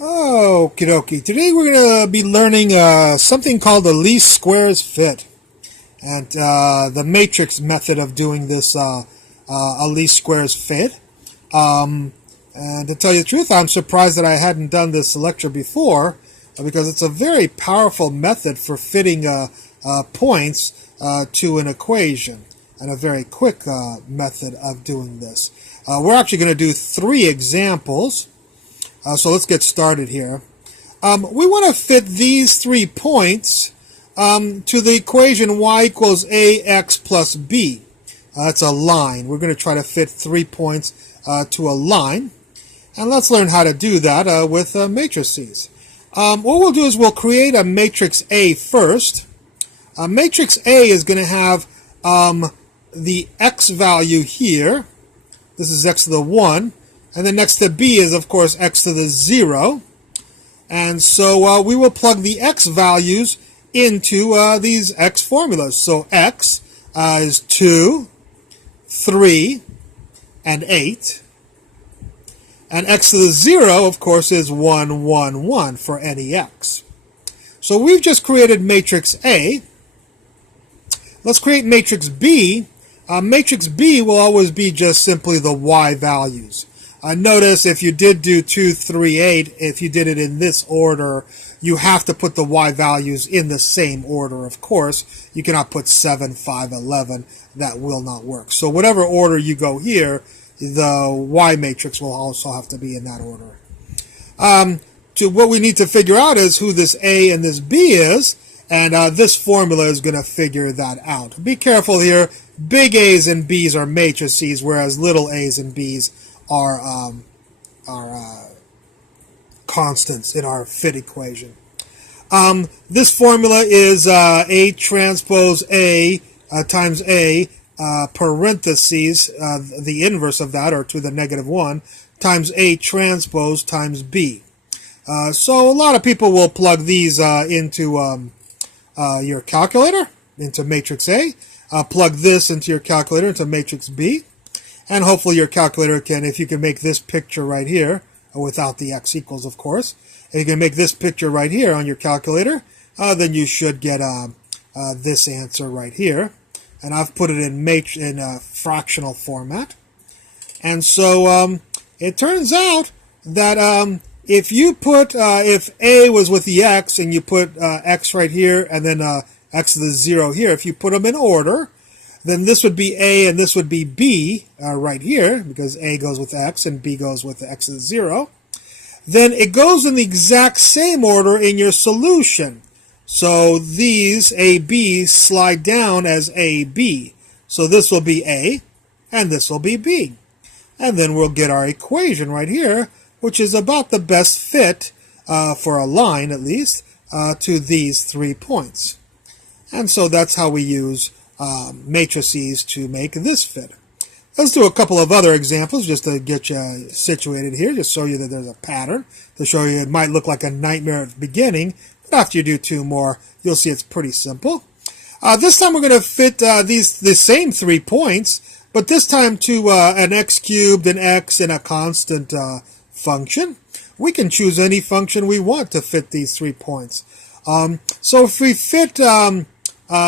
Okie dokie. Today we're going to be learning something called the least squares fit, and the matrix method of doing this a least squares fit. And to tell you the truth, I'm surprised that I hadn't done this lecture before, because it's a very powerful method for fitting points to an equation, and a very quick method of doing this. We're actually going to do 3 examples. So let's get started here. We want to fit these 3 points to the equation y equals ax plus b. That's a line. We're going to try to fit 3 points to a line. And let's learn how to do that with matrices. What we'll do is we'll create a matrix A first. Matrix A is going to have the x value here. This is x to the 1. And then next to b is, of course, x to the 0. And so we will plug the x values into these x formulas. So x is 2, 3, and 8. And x to the 0, of course, is 1, 1, 1 for any x. So we've just created matrix A. Let's create matrix B. Matrix B will always be just simply the y values. Notice if you did do 2, 3, 8, if you did it in this order, you have to put the y values in the same order, of course. You cannot put 7, 5, 11. That will not work. So whatever order you go here, the y matrix will also have to be in that order. What we need to figure out is who this A and this B is, and this formula is going to figure that out. Be careful here. Big A's and B's are matrices, whereas little A's and B's are constants in our fit equation. This formula is A transpose A times A parentheses, the inverse of that, or to the negative 1, times A transpose times B. So a lot of people will plug these into your calculator, into matrix A. Plug this into your calculator, into matrix B. And hopefully your calculator can, if you can make this picture right here, without the x equals, of course, if you can make this picture right here on your calculator, then you should get this answer right here. And I've put it in fractional format. And so it turns out that if you put, if A was with the x, and you put x right here, and then x to the 0 here, if you put them in order, then this would be A and this would be B right here, because A goes with x and B goes with the x to the 0. Then it goes in the exact same order in your solution. So these AB slide down as AB. So this will be A and this will be B. And then we'll get our equation right here, which is about the best fit for a line, at least, to these 3 points. And so that's how we use matrices to make this fit. Let's do a couple of other examples just to get you situated here, just show you that there's a pattern, to show you it might look like a nightmare at the beginning, but after you do 2 more, you'll see it's pretty simple. This time we're going to fit the same 3 points, but this time to an x cubed, an x, and a constant function. We can choose any function we want to fit these 3 points. So if we fit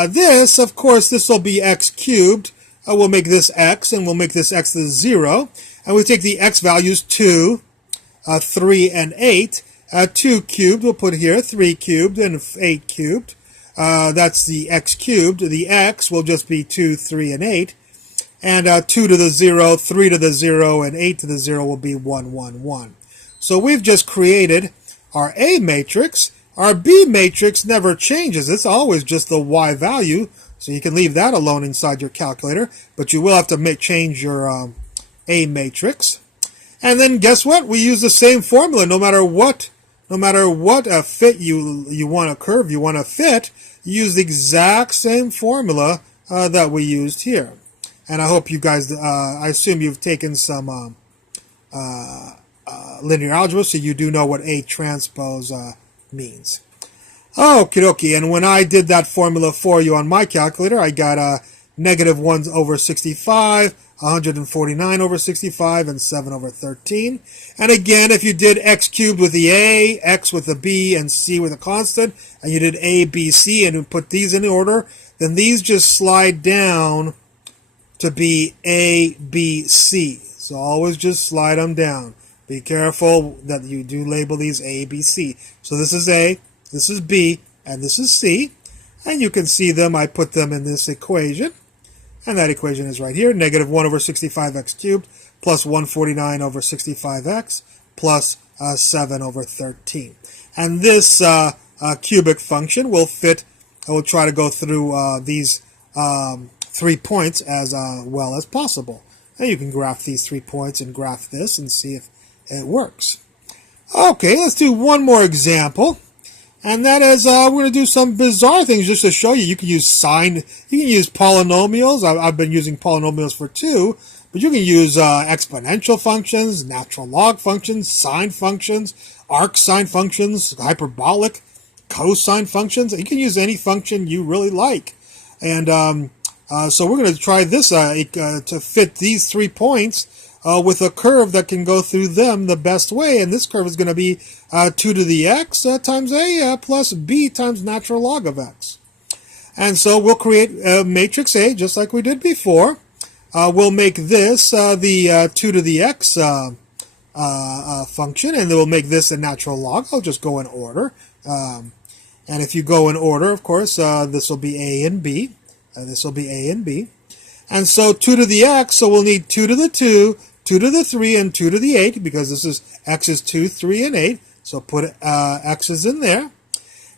this, of course, this will be x cubed. We'll make this x, and we'll make this x to the 0. And we take the x values 2, 3, and 8. 2 cubed, we'll put here, 3 cubed, and 8 cubed. That's the x cubed. The x will just be 2, 3, and 8. And 2 to the 0, 3 to the 0, and 8 to the 0 will be 1, 1, 1. So we've just created our A matrix. Our B matrix never changes. It's always just the y value, so you can leave that alone inside your calculator, but you will have to change your A matrix. And then guess what? We use the same formula no matter what fit you want, a curve you want to fit. You use the exact same formula that we used here. And I hope you guys, I assume you've taken some linear algebra, so you do know what A transpose means. Okie dokie, and when I did that formula for you on my calculator, I got negative 1 over 65 149 over 65, and 7 over 13. And again, if you did x cubed with the a, x with the b, and c with a constant, and you did a, b, c, and you put these in order, then these just slide down to be a, b, c. So always just slide them down. Be careful that you do label these a, b, c. So this is a, this is b, and this is c. And you can see them. I put them in this equation. And that equation is right here. Negative 1 over 65x cubed plus 149 over 65x plus 7 over 13. And this cubic function will fit. I will try to go through these 3 points as well as possible. And you can graph these 3 points and graph this and see if it works. Okay, let's do one more example. And that is, we're going to do some bizarre things just to show you. You can use polynomials. I've been using polynomials for 2, but you can use exponential functions, natural log functions, sine functions, arc sine functions, hyperbolic, cosine functions. You can use any function you really like. And so we're going to try this to fit these 3 points with a curve that can go through them the best way. And this curve is going to be 2 to the x times a plus b times natural log of x. And so we'll create a matrix A just like we did before. We'll make this the 2 to the x function, and then we'll make this a natural log. I'll just go in order. And if you go in order, of course, this will be a and b. This will be a and b. And so 2 to the x, so we'll need 2 to the 2, 2 to the 3, and 2 to the 8, because this is x is 2, 3, and 8. So put x's in there.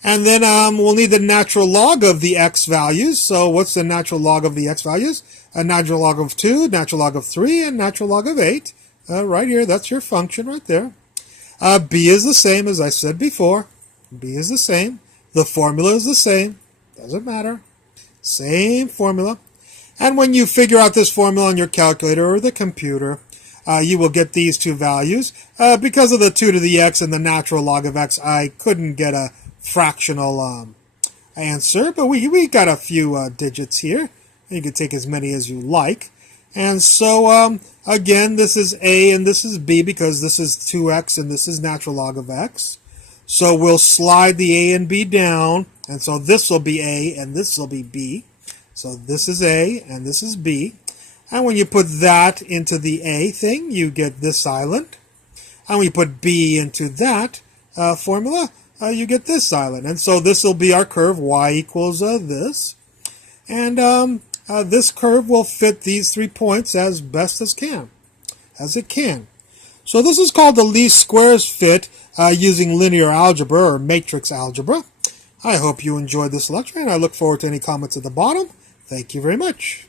And then we'll need the natural log of the x values. So what's the natural log of the x values? A natural log of 2, natural log of 3, and natural log of 8. Right here, that's your function right there. B is the same as I said before. B is the same. The formula is the same. Doesn't matter. Same formula. And when you figure out this formula on your calculator or the computer, you will get these 2 values. Because of the 2 to the x and the natural log of x, I couldn't get a fractional answer, but we got a few digits here. You can take as many as you like. And so, again, this is a and this is b because this is 2x and this is natural log of x. So we'll slide the a and b down, and so this will be a and this will be b. So this is a and this is b. And when you put that into the a thing, you get this island. And when you put b into that formula, you get this island. And so this will be our curve, y equals this. And this curve will fit these 3 points as best as it can. So this is called the least squares fit using linear algebra or matrix algebra. I hope you enjoyed this lecture, and I look forward to any comments at the bottom. Thank you very much.